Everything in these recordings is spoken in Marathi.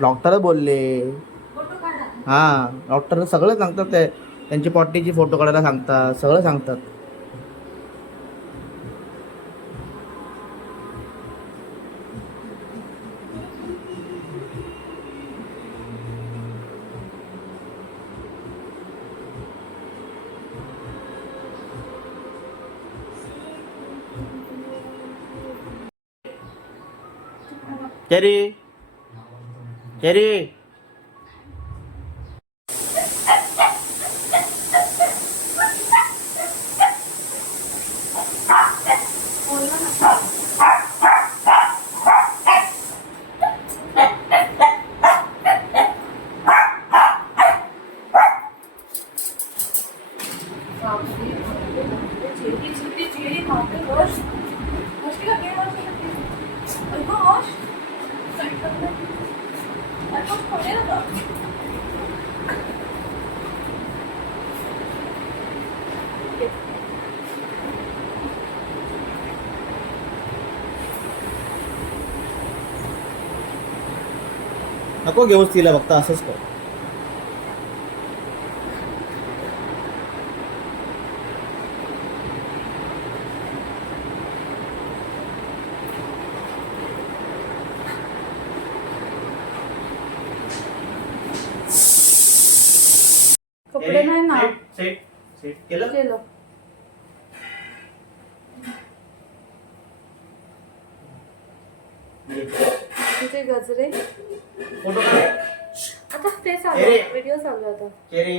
डॉक्टर बोलले. हां, डॉक्टर सगळं सांगतात ते. त्यांची पॉटीची फोटो काढायला सांगतात, सगळं सांगतात. चेरी चेरी नको घेऊस तिला, फक्त असंच कर. कपडे नाही ना. सेट सेट केलं. तिथे गजरे फोटो काढ. आता ते चालू व्हिडिओ चालू होता. चेरी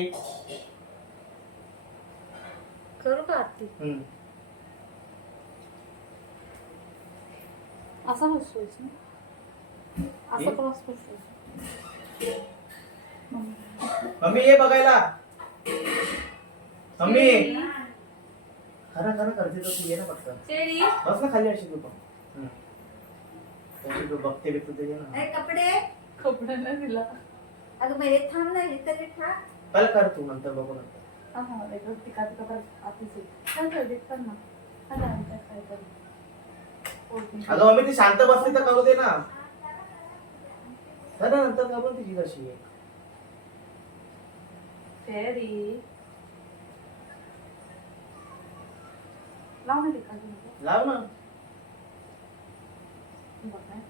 करू का आरती? असा बसतोयस ना, असं क्रॉस बसतोय. मम्मी ये बघायला. मम्मी खरं खरं करते तर तू ये ना फक्त. चेरी बस ना खाली अशी तू पण. तू बघते बघते ते ना. कपडे नाही दिला. अगं मेरे थांब ना, इथं थांब. पहिला कर तू, नंतर बघू नंतर. हा वेगळं तिका आतीच काय कर देत कर ना. काय कर. अगं मम्मी ती शांत बसली तर करू दे ना. नंतर करू तिची कशी. चेरी लाव ना तिका. लाव ना. बघ ना.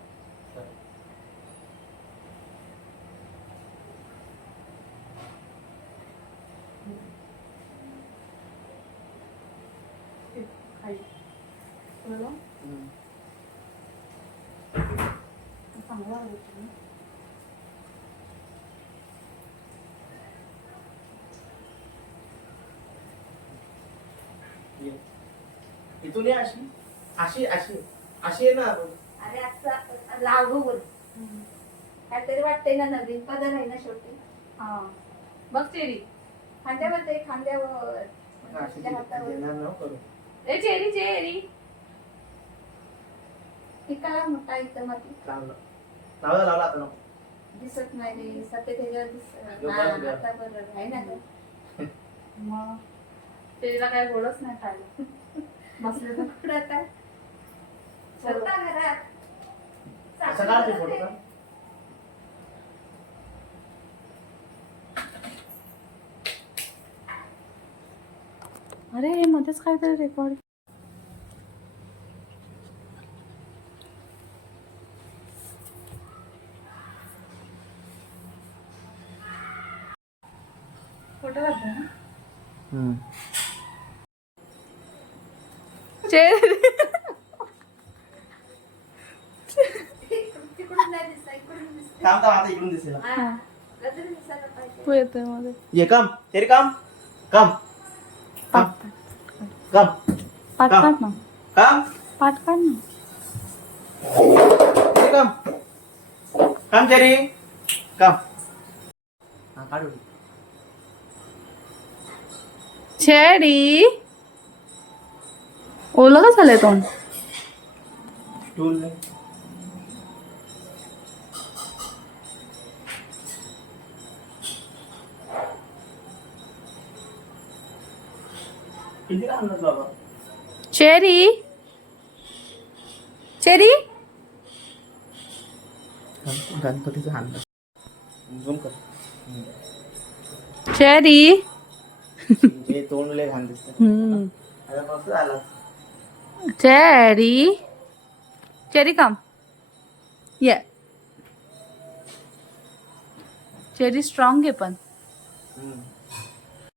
चांगला इथून ये अशी अशी अशी अशी आहे ना. अरे असं लागू बोल. काहीतरी वाटतंय ना, नवीन पदर आहे ना शेवटी. हा बघ चेरी खांद्यावर ते खांद्यावर. अशी देणार ना करू. ए चेरी चेरी हे काय मोठा इथं मध्ये लावलं लावला लावला आता नको. दिसत नाही रे, सफेद ह्याच्यावर दिसत. बरं, हा, बरं. आता बरं आहे ना गं. मग चेरीला काय गोडच नाही खायला. बसले तर कुठं आता स्वतः घरात असं काढते फोटो का. अरे मध्येच काहीतरी रेकॉर्ड. फोटो काढतो ना. तिकडून नाही दिसत, इकडून दिसत. काम काम आता इकडून दिसेल. हा, गजरे दिसायला पाहिजे. तू येतोय मध्ये. ये काम चेरी काम काम काम काम पाठ काम. काढ ना. काम पाठ काढ ना. चेरी काम काम चेरी काम. हा काढू. चेरी ओलं का झालंय तोंड. टूल किती का आणलं बाबा. चेरी चेरी गणपतीचं आणलं. झूम कर. चेरी. हे तोंड लय घाण दिसतं. आता मस्त आला. चेरी. चेरी कम. ये. चेरी स्ट्रॉंग आहे पण.